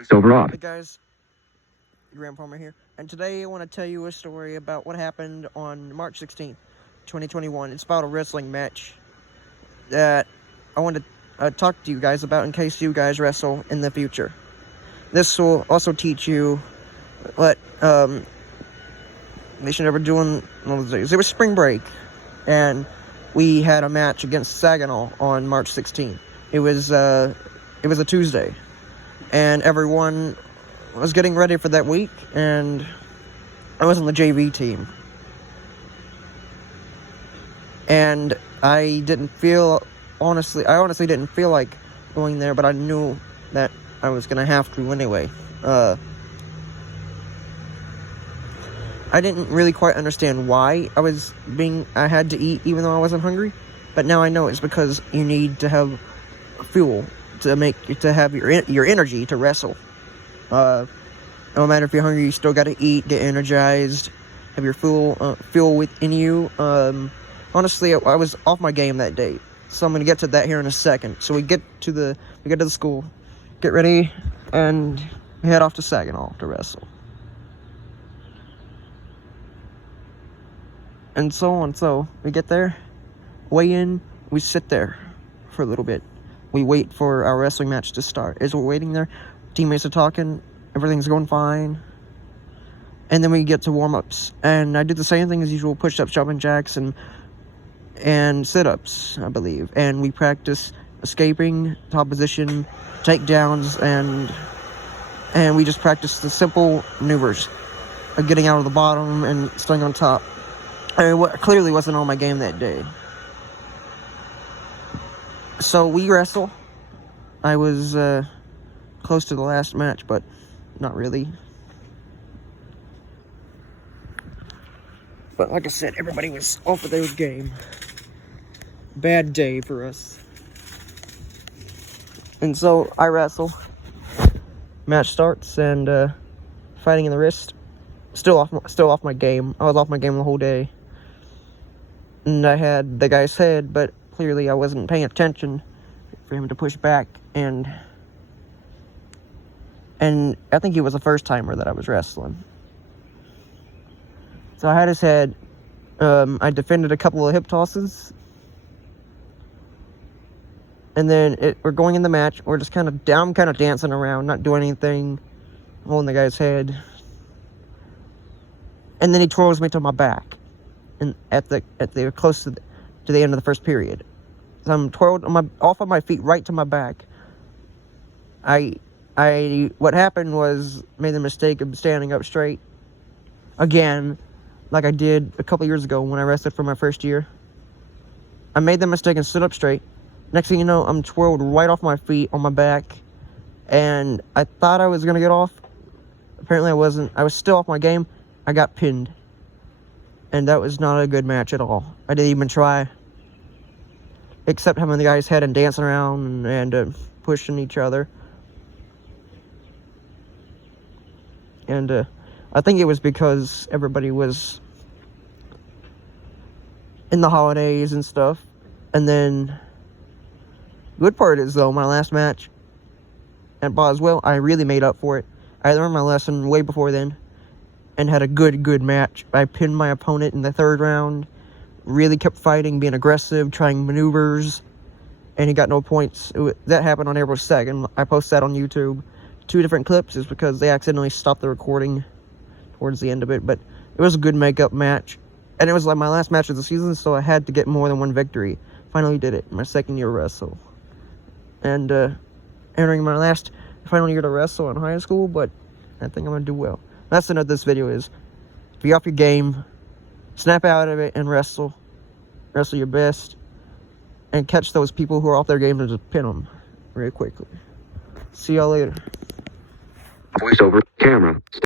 Voiceover off. Hey guys, Graham Palmer here, and today I want to tell you a story about what happened on March 16th, 2021. It's about a wrestling match that I want to talk to you guys about in case you guys wrestle in the future. This will also teach you what they should never do on those days. It was spring break, and we had a match against Saginaw on March 16th. It was a Tuesday, and everyone was getting ready for that week, and I was on the JV team. And I honestly didn't feel like going there, but I knew that I was gonna have to anyway. I didn't really quite understand why I had to eat even though I wasn't hungry, but now I know it's because you need to have fuel to have your energy to wrestle. No matter if you're hungry, you still gotta eat, get energized, have your fuel within you. Honestly, I was off my game that day, so I'm gonna get to that here in a second. So we get to the school, get ready, and head off to Saginaw to wrestle. And so on. So we get there, weigh in, we sit there for a little bit. We wait for our wrestling match to start. As we're waiting there, teammates are talking, everything's going fine. And then we get to warm-ups, and I did the same thing as usual, push-ups, jumping jacks, and sit-ups, I believe. And we practice escaping, top position, takedowns, and we just practice the simple maneuvers of getting out of the bottom and staying on top. I mean, clearly wasn't on my game that day. So we wrestle. I was close to the last match, but not really. But like I said, everybody was off of their game. Bad day for us. And so I wrestle. Match starts, and fighting in the wrist. Still off my game. I was off my game the whole day. And I had the guy's head, but clearly I wasn't paying attention for him to push back, and I think he was a first timer that I was wrestling. So I had his head. I defended a couple of hip tosses, and then we're going in the match. We're just kind of dancing around, not doing anything, holding the guy's head, and then he twirls me to my back, and at the close to the end of the first period. So I'm twirled off of my feet right to my back. What happened was, made the mistake of standing up straight again, like I did a couple years ago when I wrestled for my first year. I made the mistake and stood up straight. Next thing you know, I'm twirled right off my feet on my back, and I thought I was gonna get off. Apparently I wasn't. I was still off my game. I got pinned, and that was not a good match at all. I didn't even try, except having the guy's head and dancing around and pushing each other. And I think it was because everybody was in the holidays and stuff. And then, good part is, though, my last match at Boswell, I really made up for it. I learned my lesson way before then and had a good match. I pinned my opponent in the third round, really kept fighting, being aggressive, trying maneuvers, and he got no points. That happened on April 2nd. I posted that on YouTube. 2 different clips is because they accidentally stopped the recording towards the end of it, but it was a good makeup match, and it was like my last match of the season, so I had to get more than one victory. Finally did it, my second year wrestle, and entering my final year to wrestle in high school, but I think I'm gonna do well. That's what this video is. Be off your game, snap out of it, and wrestle your best, and catch those people who are off their game and just pin them really quickly. See y'all later. Voiceover camera.